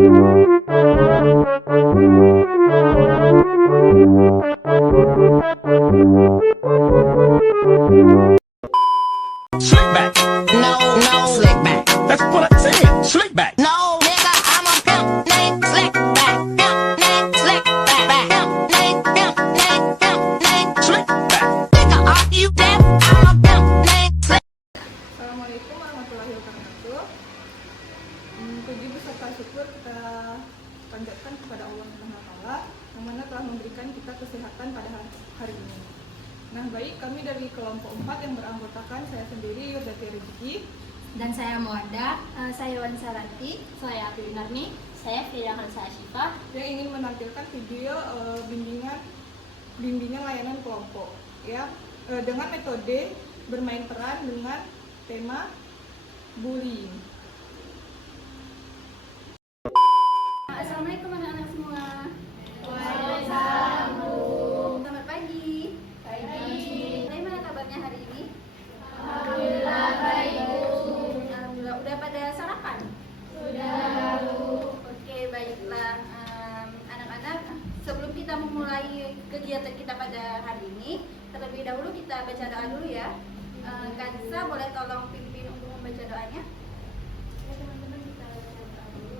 Slick back. No, no, slick back. That's what I said. Slick back. No, nigga, I'm a pimp named Slick Back. Pimp named Slick Back. Pimp named Slick back. Nigga, are you deaf? I'm a pimp named Slick. Assalamualaikum warahmatullahi wabarakatuh. Puji beserta syukur kita panjatkan kepada Allah Subhanahu wa taala yang mana telah memberikan kita kesehatan pada hari ini. Nah, baik, kami dari kelompok 4 yang beranggotakan saya sendiri Yudhati Rezeki Dan saya Muada, saya Wan Sarati, saya Api Winarni, saya Firda Hansa Asyifa. yang ingin menampilkan video bimbingan layanan kelompok ya dengan metode bermain peran dengan tema bullying. Assalamualaikum anak-anak semua. Waalaikumsalam. Selamat pagi. Bagaimana kabarnya hari ini? Alhamdulillah baik. Alhamdulillah. Udah pada sarapan? Sudah. Oke, baiklah. Anak-anak, sebelum kita memulai kegiatan kita pada hari ini, terlebih dahulu kita baca doa dulu ya. Kansa, boleh tolong pimpin untuk membaca doanya? Ya, teman-teman, kita baca doa dulu.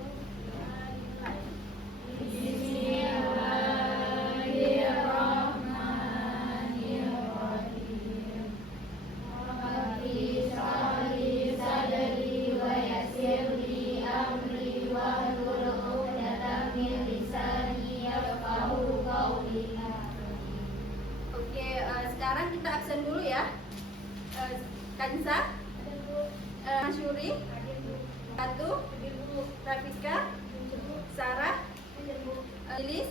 Oke, sekarang kita absen dulu ya. Kansa, Masyuri, Ratu, Rafika, Sarah, Lilis,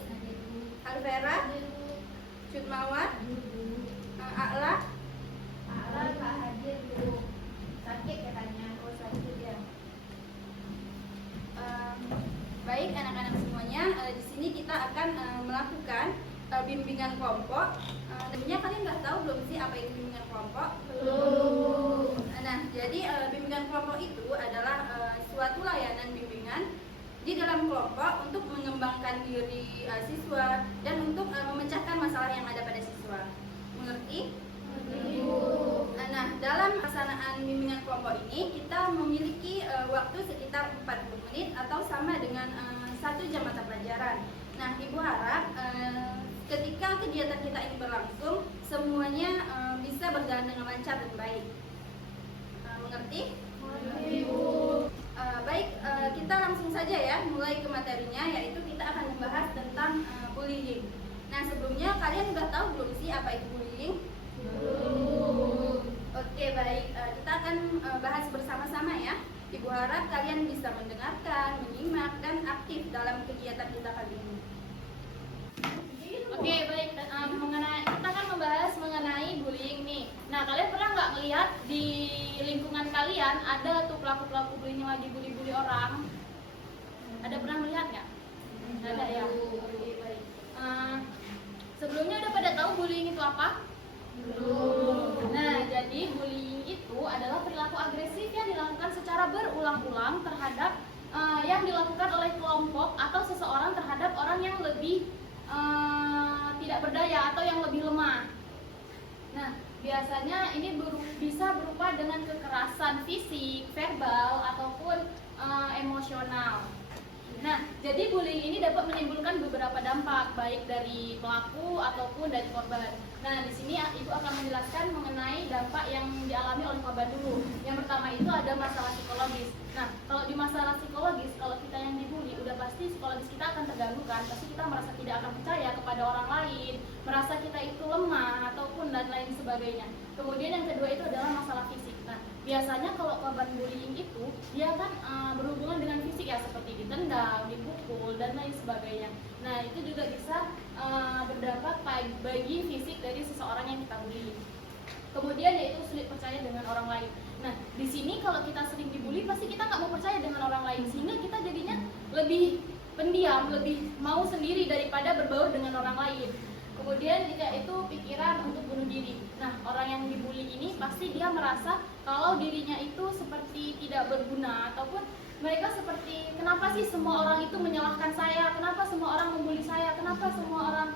Alvera, Cutmawar, A'la. Nggak hadir dulu. Sakit katanya. Oh, sakit ya. Baik anak-anak semuanya, di sini kita akan melakukan bimbingan kelompok. Tentunya kalian nggak tahu belum sih apa itu bimbingan kelompok? Belum. Nah, jadi bimbingan kelompok itu adalah suatu layanan bimbingan di dalam kelompok untuk mengembangkan diri siswa dan untuk memecahkan masalah yang ada pada siswa. Mengerti? Nah, dalam pelaksanaan bimbingan kelompok ini kita memiliki waktu sekitar 40 menit atau sama dengan 1 jam mata pelajaran. Nah, Ibu harap ketika kegiatan kita ini berlangsung semuanya bisa berjalan dengan lancar dan baik. Mengerti? Baik, kita langsung saja ya mulai ke materinya, yaitu kita akan membahas tentang bullying. Nah, sebelumnya kalian udah tahu belum sih apa itu bullying? Belum. Oke, baik, kita akan bahas bersama-sama ya. Ibu harap kalian bisa mendengarkan, menyimak, dan aktif dalam kegiatan kita kali ini. Oke, baik, kita akan membahas mengenai bullying nih. Nah, kalian pernah nggak ngelihat di lingkungan kalian ada tuh pelaku-pelaku bullying yang lagi bully-bully orang? Ada pernah melihat nggak? Ada ya. Oke, baik. Sebelumnya udah pada tahu bullying itu apa? Belum. Nah, jadi bullying itu adalah perilaku agresif yang dilakukan secara berulang-ulang terhadap yang dilakukan oleh kelompok atau seseorang terhadap orang yang lebih tidak berdaya atau yang lebih lemah. Nah, biasanya ini bisa berupa dengan kekerasan fisik, verbal, ataupun emosional. Nah, jadi bullying ini dapat menimbulkan beberapa dampak, baik dari pelaku ataupun dari korban. Nah, di sini Ibu akan menjelaskan mengenai dampak yang dialami oleh korban dulu. Yang pertama itu ada masalah psikologis. Nah, kalau di masalah psikologis, kalau kita yang dibully, udah pasti psikologis kita akan terganggu kan? Pasti kita merasa tidak akan percaya kepada orang lain, merasa kita itu lemah, ataupun dan lain sebagainya. Kemudian yang kedua itu adalah masalah fisik. Nah, biasanya kalau korban bullying itu, dia kan berhubungan dengan fisik ya, seperti ditendang, dipukul, dan lain sebagainya. Nah, itu juga bisa berdampak bagi fisik dari seseorang yang kita bully. Kemudian yaitu sulit percaya dengan orang lain. Nah, di sini kalau kita sering dibully, pasti kita nggak mau percaya dengan orang lain, sehingga kita jadinya lebih pendiam, lebih mau sendiri daripada berbaur dengan orang lain. Kemudian itu pikiran untuk bunuh diri. Nah, orang yang dibully ini pasti dia merasa kalau dirinya itu seperti tidak berguna ataupun mereka seperti kenapa sih semua orang itu menyalahkan saya, kenapa semua orang membuli saya, kenapa semua orang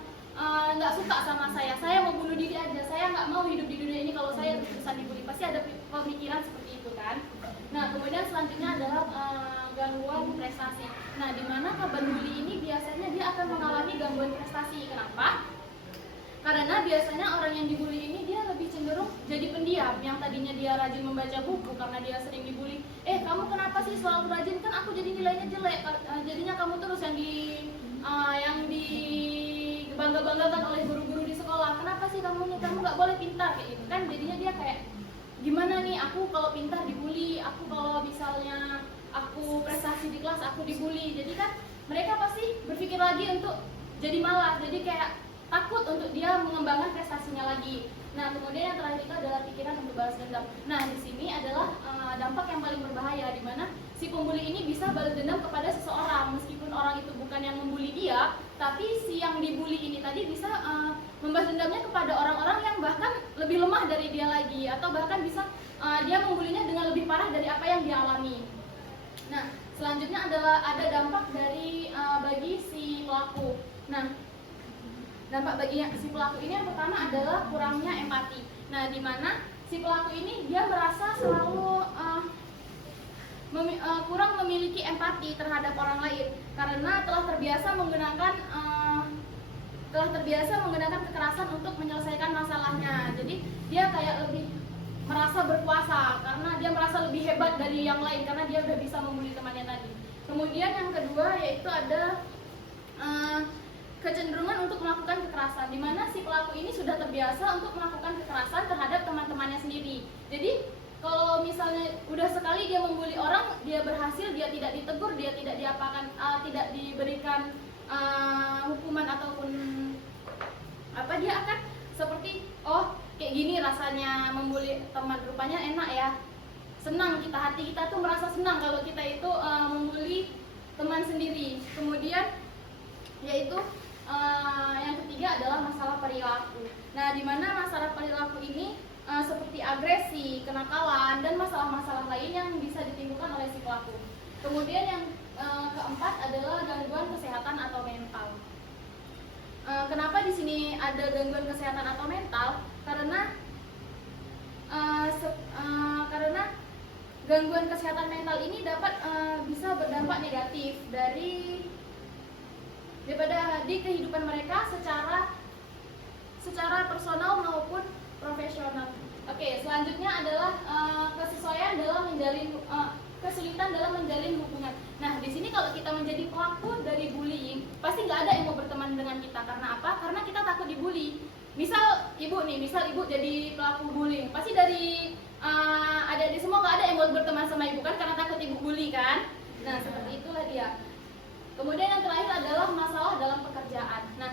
nggak suka sama saya mau bunuh diri aja, saya nggak mau hidup di dunia ini kalau saya terus-terusan dibully. Pasti ada pemikiran seperti itu kan. Nah kemudian selanjutnya adalah gangguan prestasi. Nah di mana korban bully ini biasanya dia akan mengalami gangguan prestasi. Kenapa? Karena biasanya orang yang dibully ini dia lebih cenderung jadi pendiam. Yang tadinya dia rajin membaca buku karena dia sering dibully. Kamu kenapa sih selalu rajin, kan aku jadi nilainya jelek. Jadinya kamu terus yang dibangga-banggakan oleh guru-guru di sekolah. Kenapa sih kamu nggak boleh pintar kayak gitu kan? Jadinya dia kayak gimana nih, aku kalau pintar dibully, aku kalau misalnya aku prestasi di kelas aku dibully. Jadi kan mereka pasti berpikir lagi untuk jadi malas. Jadi kayak takut untuk dia mengembangkan prestasinya lagi. Nah, kemudian yang terakhir itu adalah pikiran untuk balas dendam. Nah, di sini adalah dampak yang paling berbahaya, di mana si pembuli ini bisa balas dendam kepada seseorang, meskipun orang itu bukan yang membuli dia, tapi si yang dibully ini tadi bisa membalas dendamnya kepada orang-orang yang bahkan lebih lemah dari dia lagi, atau bahkan bisa dia membulinya dengan lebih parah dari apa yang dia alami. Nah, selanjutnya adalah ada dampak dari bagi si pelaku. Nah, dampak bagi si pelaku ini yang pertama adalah kurangnya empati. Nah, di mana si pelaku ini dia merasa selalu kurang memiliki empati terhadap orang lain karena telah terbiasa menggunakan kekerasan untuk menyelesaikan masalahnya. Jadi dia kayak lebih merasa berkuasa karena dia merasa lebih hebat dari yang lain karena dia udah bisa membuli temannya tadi. Kemudian yang kedua yaitu ada kecenderungan untuk melakukan kekerasan, di mana si pelaku ini sudah terbiasa untuk melakukan kekerasan terhadap teman-temannya sendiri. Jadi kalau misalnya udah sekali dia membuli orang, dia berhasil, dia tidak ditegur, dia tidak diapakan, tidak diberikan hukuman ataupun apa, dia akan seperti kayak gini rasanya membuli teman, rupanya enak ya, senang kita, hati kita tuh merasa senang kalau kita itu membuli teman sendiri. Kemudian yaitu yang ketiga adalah masalah perilaku. Nah, di mana masalah perilaku ini seperti agresi, kenakalan, dan masalah-masalah lain yang bisa ditimbulkan oleh si pelaku. Kemudian yang keempat adalah gangguan kesehatan atau mental. Kenapa di sini ada gangguan kesehatan atau mental? Karena gangguan kesehatan mental ini dapat bisa berdampak negatif daripada di kehidupan mereka secara personal maupun profesional. Oke, selanjutnya adalah kesulitan dalam menjalin hubungan. Nah, di sini kalau kita menjadi pelaku dari bullying, pasti nggak ada yang mau berteman dengan kita. Karena apa? Karena kita takut dibully. Misal ibu jadi pelaku bullying, pasti dari adik-adik semua nggak ada yang mau berteman sama ibu kan, karena takut ibu bully kan. Nah, seperti itulah dia. Kemudian yang terakhir adalah masalah dalam pekerjaan. Nah,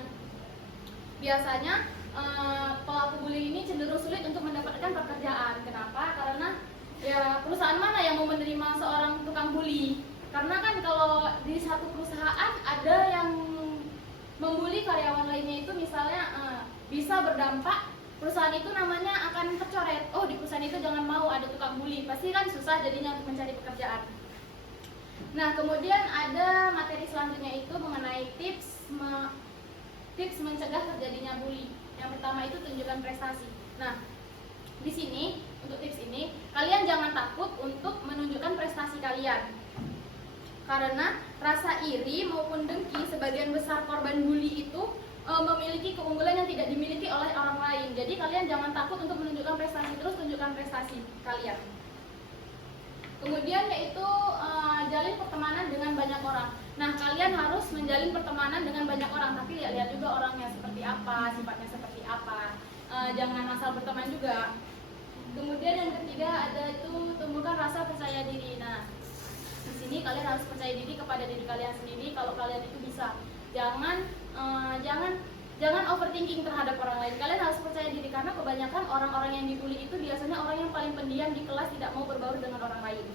biasanya pelaku bullying ini cenderung sulit untuk mendapatkan pekerjaan. Kenapa? Karena ya perusahaan mana yang mau menerima seorang tukang bully? Karena kan kalau di satu perusahaan ada yang membuli karyawan lainnya, itu misalnya bisa berdampak perusahaan itu namanya akan tercoret. Oh, di perusahaan itu jangan mau ada tukang bully. Pasti kan susah jadinya untuk mencari pekerjaan. Nah, kemudian ada materi selanjutnya itu mengenai tips mencegah terjadinya bully. Yang pertama itu tunjukkan prestasi. Nah, di sini untuk tips ini kalian jangan takut untuk menunjukkan prestasi kalian. Karena rasa iri maupun dengki sebagian besar korban bully itu memiliki keunggulan yang tidak dimiliki oleh orang lain. Jadi kalian jangan takut untuk menunjukkan prestasi, terus tunjukkan prestasi kalian. Kemudian yaitu jalin pertemanan dengan banyak orang. Nah, kalian harus menjalin pertemanan dengan banyak orang, tapi lihat juga orangnya seperti apa, sifatnya seperti apa. Jangan asal berteman juga. Kemudian yang ketiga ada itu tumbuhkan rasa percaya diri. Nah, di sini kalian harus percaya diri kepada diri kalian sendiri kalau kalian itu bisa. Jangan overthinking terhadap orang lain. Kalian harus percaya diri karena kebanyakan orang-orang yang dibully itu biasanya orang yang paling pendiam di kelas, tidak mau berbaur dengan orang lain.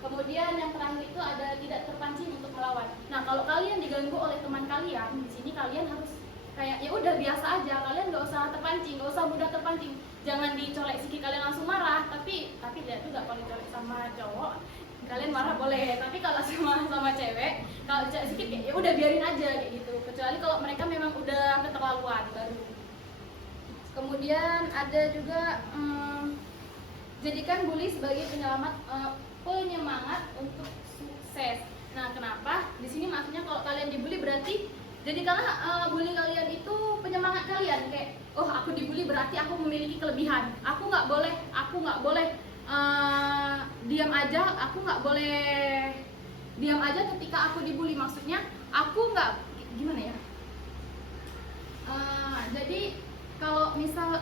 Kemudian yang terakhir itu ada tidak terpancing untuk melawan. Nah, kalau kalian diganggu oleh teman kalian, di sini kalian harus kayak ya udah biasa aja, kalian nggak usah terpancing, nggak usah mudah terpancing. Jangan dicolek sikit kalian langsung marah, tapi lihat juga kalau dicolek sama cowok kalian marah boleh, tapi kalau sama cewek, kalau sedikit kayak ya udah biarin aja kayak gitu, kecuali kalau mereka memang udah keterlaluan baru. Kemudian ada juga jadikan bully sebagai penyemangat untuk sukses. Nah, kenapa? Di sini maksudnya kalau kalian dibully berarti jadikanlah bully kalian itu penyemangat kalian, kayak oh aku dibully berarti aku memiliki kelebihan. Aku nggak boleh diam aja. Aku nggak boleh diam aja ketika aku dibully. Maksudnya aku nggak gimana ya? Jadi kalau misal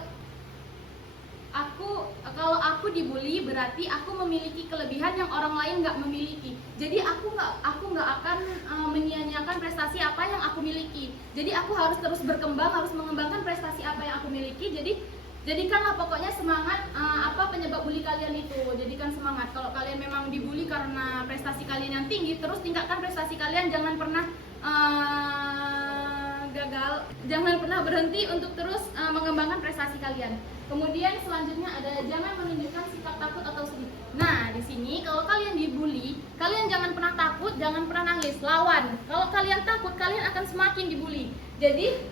kalau aku dibully berarti aku memiliki kelebihan yang orang lain nggak memiliki. Jadi aku nggak akan menyia-nyiakan prestasi apa yang aku miliki. Jadi aku harus terus berkembang, harus mengembangkan prestasi apa yang aku miliki. Jadi jadikanlah pokoknya semangat apa penyebab bully kalian itu. Jadikan semangat. Kalau kalian memang dibully karena prestasi kalian yang tinggi, terus tingkatkan prestasi kalian. Jangan pernah gagal. Jangan pernah berhenti untuk terus mengembangkan prestasi kalian. Kemudian selanjutnya ada jangan menunjukkan sikap takut atau sedih. Nah, di sini kalau kalian dibully, kalian jangan pernah takut, jangan pernah nangis, lawan. Kalau kalian takut, kalian akan semakin dibully. Jadi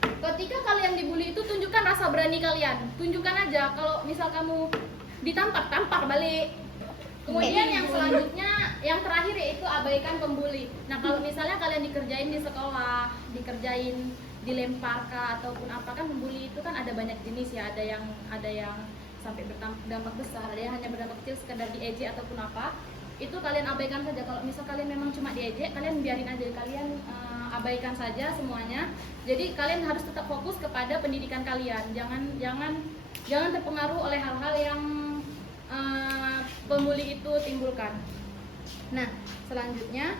ketika kalian dibully itu tunjukkan rasa berani kalian. Tunjukkan aja kalau misal kamu ditampar, tampar balik. Kemudian yang selanjutnya, yang terakhir yaitu abaikan pembuli. Nah, kalau misalnya kalian dikerjain di sekolah, dikerjain dilempar kah ataupun apa, kan pembuli itu kan ada banyak jenis ya, ada yang sampai berdampak besar, ada yang hanya berdampak kecil sekedar diejek ataupun apa. Itu kalian abaikan saja. Kalau misal kalian memang cuma diejek, kalian biarin aja, kalian abaikan saja semuanya. Jadi kalian harus tetap fokus kepada pendidikan kalian. Jangan terpengaruh oleh hal-hal yang pembuli itu timbulkan. Nah, selanjutnya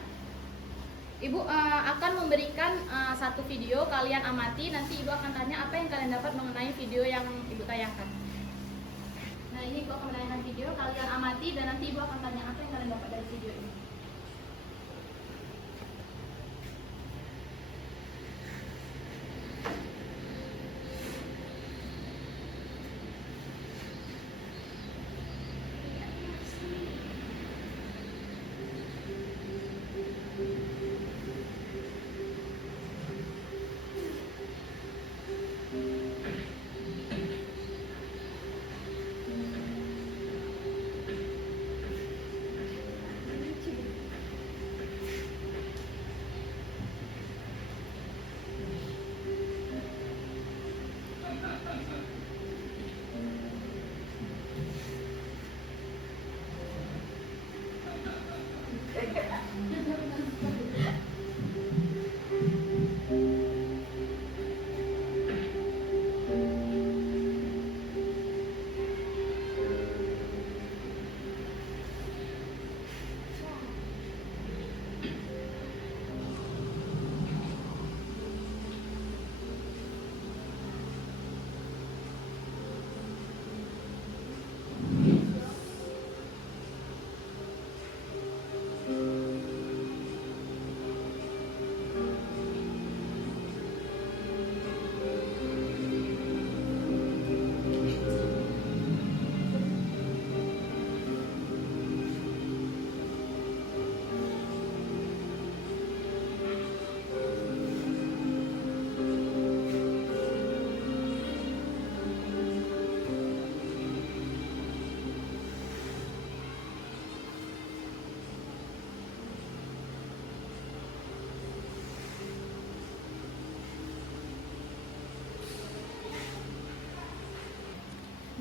Ibu akan memberikan satu video, kalian amati, nanti Ibu akan tanya apa yang kalian dapat mengenai video yang Ibu tayangkan. Nah, ini Ibu akan menayangkan video, kalian amati dan nanti Ibu akan tanya apa yang kalian dapat dari video ini.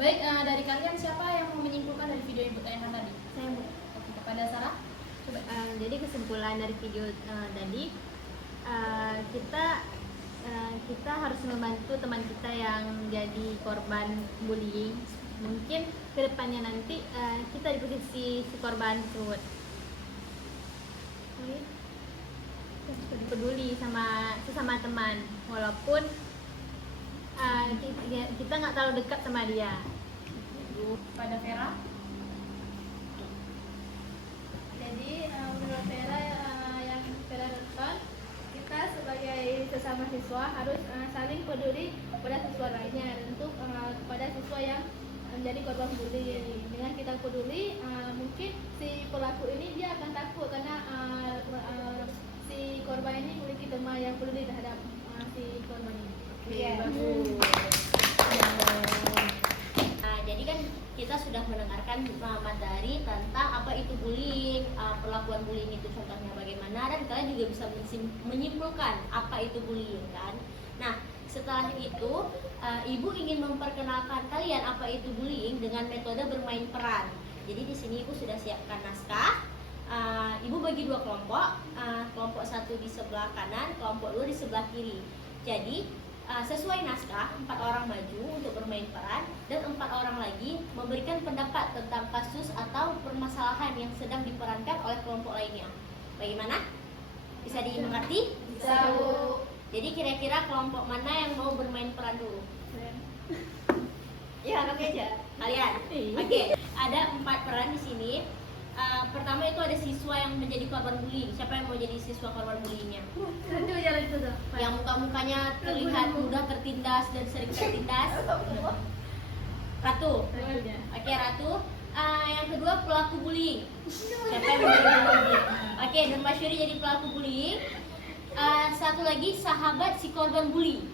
Baik, dari kalian siapa yang mau menyimpulkan dari video yang Ibu tayangkan tadi? Saya Bu. Oke, kepada Sarah. Coba. Jadi kesimpulan dari video tadi, kita harus membantu teman kita yang jadi korban bullying. Mungkin kedepannya nanti kita di posisi si korban tersebut. Peduli sama sesama teman, walaupun kita nggak terlalu dekat sama dia. Pada Vera. Jadi menurut Vera yang Vera nonton, kita sebagai sesama siswa harus saling peduli kepada siswa lainnya, dan untuk kepada siswa yang menjadi korban bullying. Dengan kita peduli, mungkin si pelaku ini dia akan takut karena si korban ini memiliki teman yang peduli terhadap si korban ini. Nah, jadi kan kita sudah mendengarkan materi tentang apa itu bullying, perlakuan bullying itu contohnya bagaimana, dan kalian juga bisa menyimpulkan apa itu bullying kan. Nah, setelah itu ibu ingin memperkenalkan kalian apa itu bullying dengan metode bermain peran. Jadi di sini ibu sudah siapkan naskah. Ibu bagi dua kelompok, kelompok satu di sebelah kanan, kelompok dua di sebelah kiri. Jadi sesuai naskah 4 orang maju untuk bermain peran dan 4 orang lagi memberikan pendapat tentang kasus atau permasalahan yang sedang diperankan oleh kelompok lainnya. Bagaimana? Bisa dimengerti? Bisa, Bu. Jadi kira-kira kelompok mana yang mau bermain peran dulu? Ya, oke aja. Kalian. Oke. Ada 4 peran di sini. Pertama itu ada siswa yang menjadi korban bullying. Siapa yang mau jadi siswa korban bullyingnya? Itu jalan itu tuh. Yang muka-mukanya terlihat mudah tertindas dan sering tertindas. Ratu. Oke, Ratu. Yang kedua pelaku bullying. Siapa yang menjadi pelaku bullying? Oke, dan Mbak Syuri jadi pelaku bullying. Satu lagi sahabat si korban bully.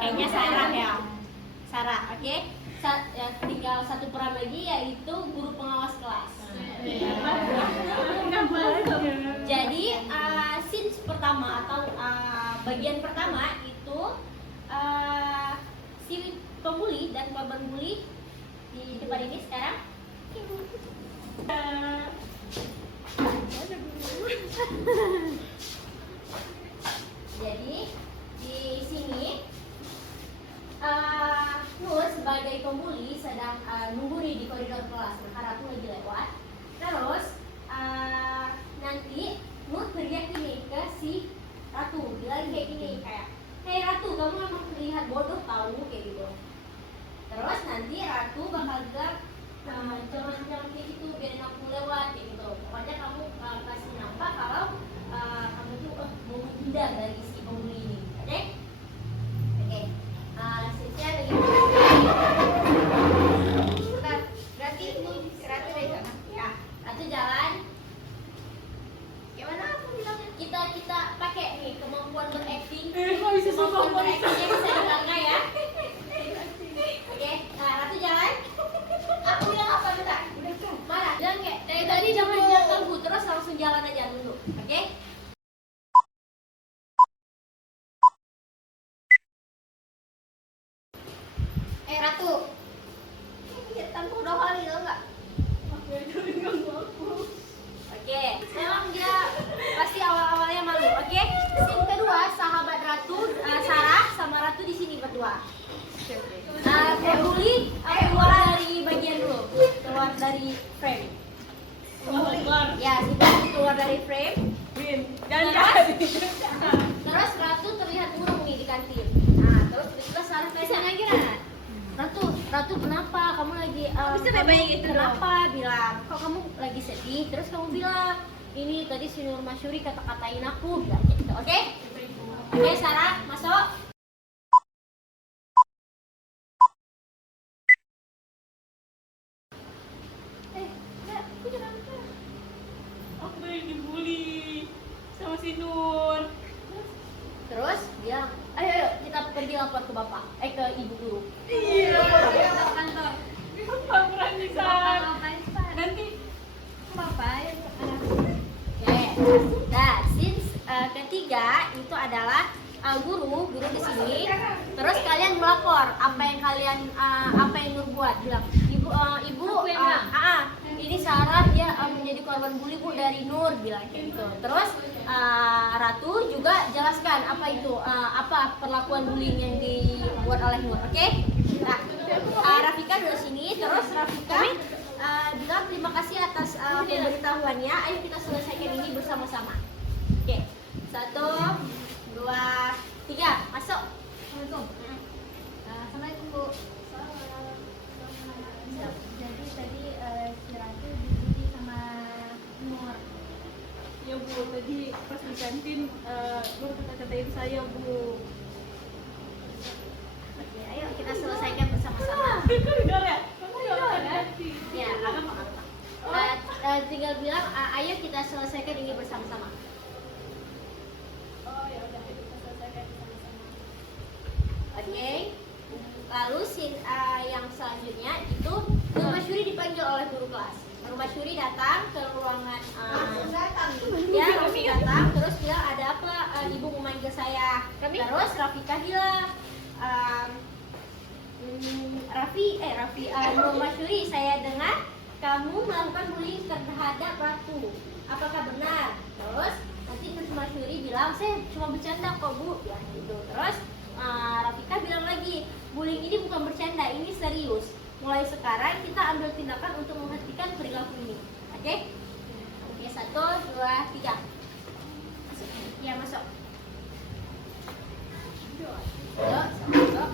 Kayaknya Sarah ya. Sarah, oke. Tinggal satu peran lagi yaitu guru pengawas kelas. Jadi scene pertama atau bagian pertama itu si pembuli dan korban bully di depan ini sekarang. Jadi di sini Nur sebagai pembuli sedang nunggu nih di koridor kelas. Nah, Ratu lagi lewat. Terus nanti Nur teriak ini ke si Ratu, bilang kayak gini kayak, "Hei Ratu, kamu emang terlihat bodoh tahu," kayak gitu. Terus nanti Ratu bakal bilang, "Jangan kayak gitu, biarin aku lewat," kayak gitu. Pokoknya kamu kasih nampak kalau kamu tuh mau menghindar dari si pembuli ini, oke? Oke. Sisnya lagi. Berarti ini Ratu dari sana. Ya, Ratu jalan. Gimana aku bilangnya? Kita pakai nih kemampuan berakting. Kemampuan beraktingnya bisa dibangga ya. Oke, Ratu jalan. Aku bilang apa bentar? Udah kan? Mana? Bilang kayak dari tadi jangan ganggu, terus langsung jalan aja dulu. Oke? Ratu. Ini tanpa udah kali tau nggak? Oke, memang dia pasti awal-awalnya malu. Oke, scene kedua sahabat Ratu, Sarah sama Ratu di sini berdua. Pembuli keluar dari bagian dulu, keluar dari frame. Ya, si pembuli keluar dari frame. Terus Ratu terlihat murung nih di kantin. Nah, terus tiba-tiba Sarah tanya, Ratu kenapa? Kamu lagi kenapa? Bilang, kok kamu lagi sedih? Terus kamu bilang, ini tadi si Nur Masyuri kata-katain aku, bilang gitu. Oke? Oke, Sarah, masuk. Aku lagi dibully sama si Nur. Terus bilang, ayo kita pergi lapor ke bapak, ke ibu guru. Iya. Kantor. Nggak berani San. Nanti Ngapain? Oke. Nah, scene ketiga itu adalah guru di sini. Terus kalian melapor apa yang Nur buat. Bilang, ibu, ini Sarah dia menjadi korban bully Bu dari Nur, bilang kayak gitu. Terus Ratu juga jelaskan apa itu apa perlakuan bullying yang dibuat oleh Nur. Oke? Nah, Rafika dari sini. Terus Rafika bilang terima kasih atas pemberitahuannya. Ayo kita selesaikan ini bersama-sama. Oke. 1, 2, 3, masuk. Assalamualaikum. Assalamualaikum Bu. Jadi tadi si Ratu dibully sama Nur. ya Bu, tadi pas di kantin Nur kata-katain saya Bu. Oke, ayo kita selesaikan bersama-sama. Koridor ya? Ya, nggak apa-apa. Tinggal bilang, ayo kita selesaikan ini bersama-sama. Oh ya udah, kita selesaikan sama-sama. Oke. Lalu yang selanjutnya itu Nur Masyuri dipanggil oleh guru kelas. Nur Masyuri datang ke ruangan. Ya, langsung datang. Terus bilang ada apa? Ibu memanggil saya. Terus Rafika bilang, Nur Masyuri, saya dengar kamu melakukan bullying terhadap Ratu. Apakah benar? Terus nanti Nur Masyuri bilang, saya cuma bercanda kok Bu. Ya gitu. Terus Rafika bilang lagi, bullying ini bukan bercanda, ini serius. Mulai sekarang kita ambil tindakan untuk menghentikan perilaku ini. Oke? Oke, 1, 2, 3. Masuk. Ya, masuk. Masuk.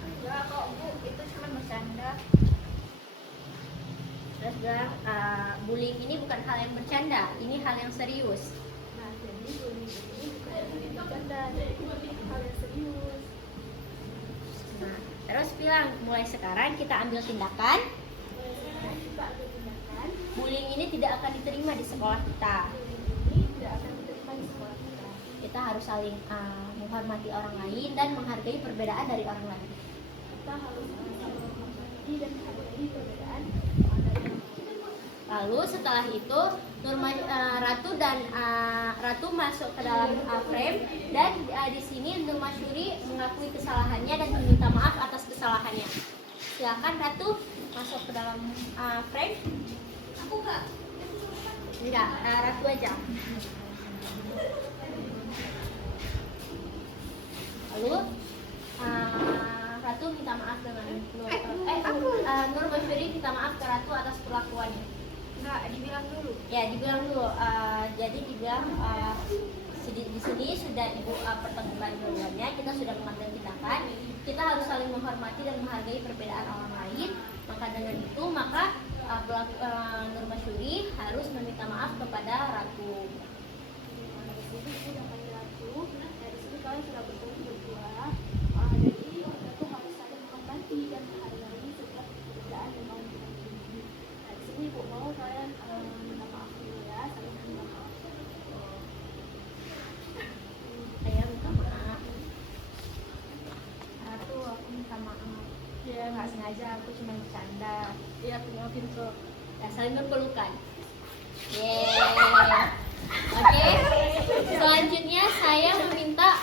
Enggak kok Bu, itu cuma bercanda. Terus bilang, bullying ini bukan hal yang bercanda, ini hal yang serius. Nah, jadi bullying ini bukan hal yang bercanda, jadi hal yang serius. Nah, terus bilang, mulai sekarang kita ambil tindakan. Kita ambil tindakan. Bullying ini tidak akan diterima di sekolah kita. Ini tidak akan diterima di sekolah kita. Kita harus saling menghormati orang lain dan menghargai perbedaan dari orang lain. Kita harus saling menghormati dan menghargai perbedaan dari orang lain. Lalu setelah itu Ratu masuk ke dalam frame dan di sini Nur Masyuri mengakui kesalahannya dan meminta maaf atas kesalahannya. Silakan Ratu masuk ke dalam frame. Aku enggak. Enggak, Ratu aja. Lalu Ratu minta maaf dengan Nur Masyuri minta maaf ke Ratu atas perlakuannya. Enggak, dibilang dulu. Ya, dibilang dulu. Jadi dibilang di sini sudah Ibu pertemukan duluannya, kita sudah mengambil tindakan. Kita harus saling menghormati dan menghargai perbedaan orang lain. Maka dengan itu, Nur Masyuri harus meminta maaf kepada Ratu. Di sini sudah panggil Ratu. Nah, di sini kalian sudah bertemu berdua. Jadi Ratu harus saling menghormati dan menghargai setiap perbedaan yang mau kita miliki. Nah, di sini Ibu mau kalian minta maaf dulu ya, saling minta maaf. Saya minta maaf. Ratu, aku minta maaf. Ya, Nggak sengaja, aku cuma bercanda. Iya, aku maafin kok. Ya, saling berpelukan. Yeay. Oke. Selanjutnya saya meminta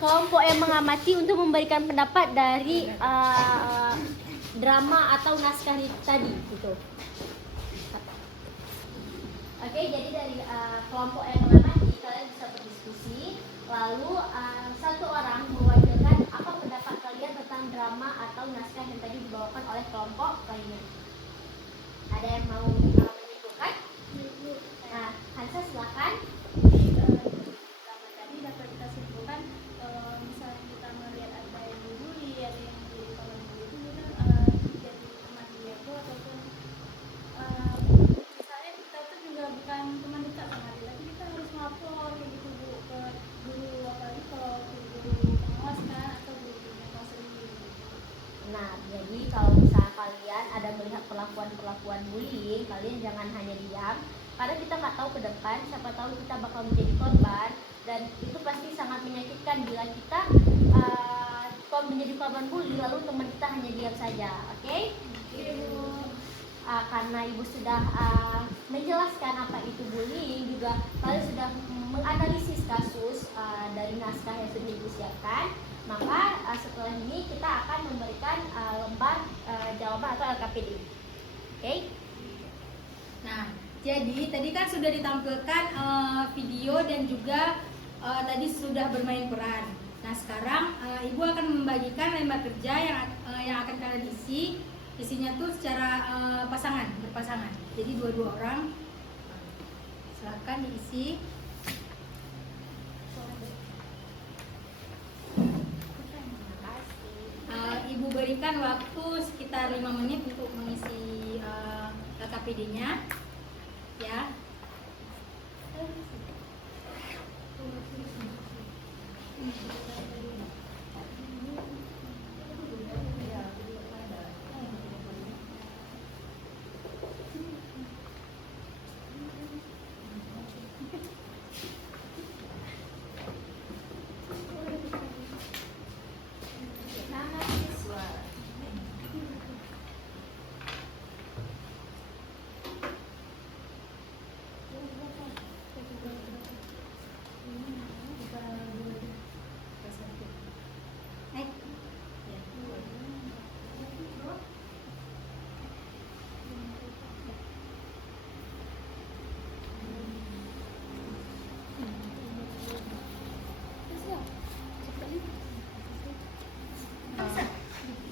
kelompok yang mengamati untuk memberikan pendapat dari drama atau naskah tadi gitu. Oke, jadi dari kelompok yang mengamati kalian bisa berdiskusi. Lalu satu orang mewakilkan apa pendapat kalian tentang drama atau naskah yang tadi dibawakan oleh kelompok kalian. Ada yang mau menyimpulkan? Nah, Hansa silakan. Drama tadi dapat kita simpulkan, misalnya kita melihat ada yang dibully, ada yang menjadi korban bully itu kita jadi teman dia tuh ataupun misalnya kita tuh juga bukan teman dekat sama dia, tapi kita harus melapor kayak gitu Bu ke guru, apalagi kalau guru pengawas kan atau guru yang kelas sendiri. Nah, jadi kalau misalnya kalian ada melihat perlakuan bullying, kalian jangan hanya diam. Karena kita nggak tahu ke depan, siapa tahu kita bakal menjadi korban. Dan itu pasti sangat menyakitkan bila kita menjadi korban bully, lalu teman kita hanya diam saja. Oke? Karena Ibu sudah menjelaskan apa itu bullying, juga kalian sudah menganalisis kasus dari naskah yang sudah Ibu siapkan. Maka setelah ini kita akan memberikan lembar jawaban atau LKPD. Oke? Nah, jadi tadi kan sudah ditampilkan video dan juga tadi sudah bermain peran. Nah, sekarang Ibu akan membagikan lembar kerja yang akan kalian isi. Isinya tuh secara berpasangan. Jadi dua-dua orang. Silakan diisi. Ibu berikan waktu sekitar 5 menit untuk mengisi LKPD-nya, ya.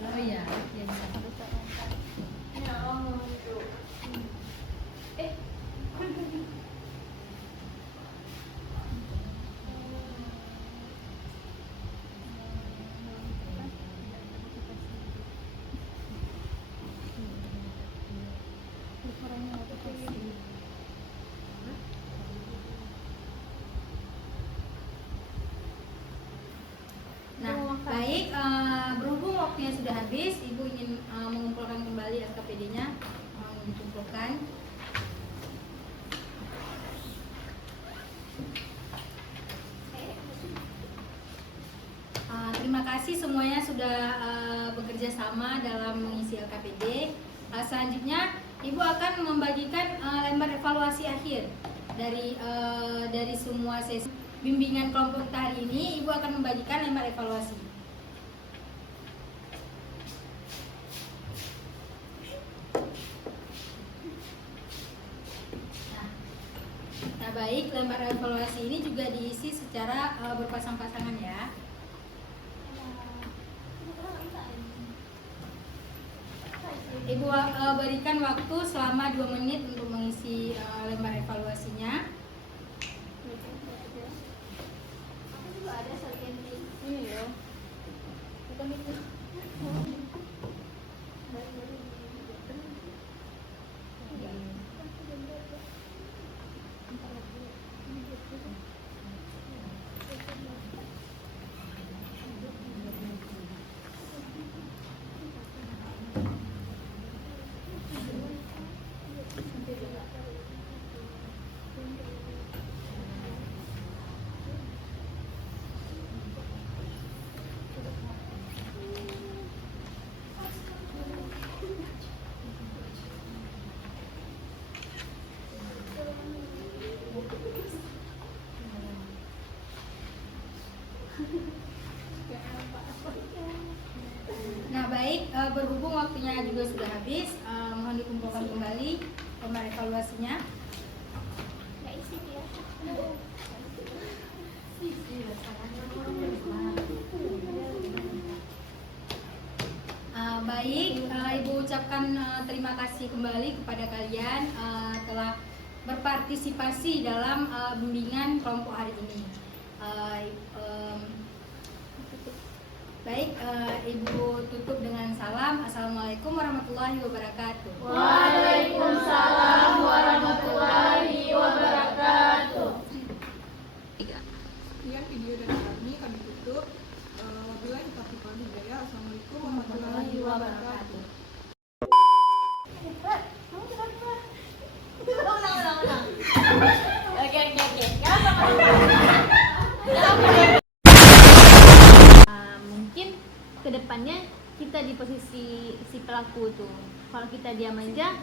Oh iya, ya bisa. Nah, baik, berhubung waktunya sudah habis, Ibu ingin mengumpulkan kembali SKPD-nya, dikumpulkan. Terima kasih semuanya sudah bekerja sama dalam mengisi LKPD. Selanjutnya, Ibu akan membagikan lembar evaluasi akhir dari semua sesi bimbingan kelompok kita hari ini. Ibu akan membagikan lembar evaluasi. Nah, baik, lembar evaluasi ini juga diisi secara berpasang-pasangan ya. Ibu berikan waktu selama 2 menit untuk mengisi lembar evaluasinya. Nah, baik, berhubung waktunya juga sudah habis, mohon dikumpulkan kembali lembar evaluasinya. Baik, Ibu ucapkan terima kasih kembali kepada kalian telah berpartisipasi dalam bimbingan kelompok hari ini. Baik, Ibu tutup dengan salam. Assalamualaikum warahmatullahi wabarakatuh. Waalaikumsalam warahmatullahi wabarakatuh. Sekian video dari kami tutup. Wabillahi taufiq wal hidayah. Assalamualaikum warahmatullahi wabarakatuh. Mungkin kedepannya kita di posisi si pelaku tuh, kalau kita diam aja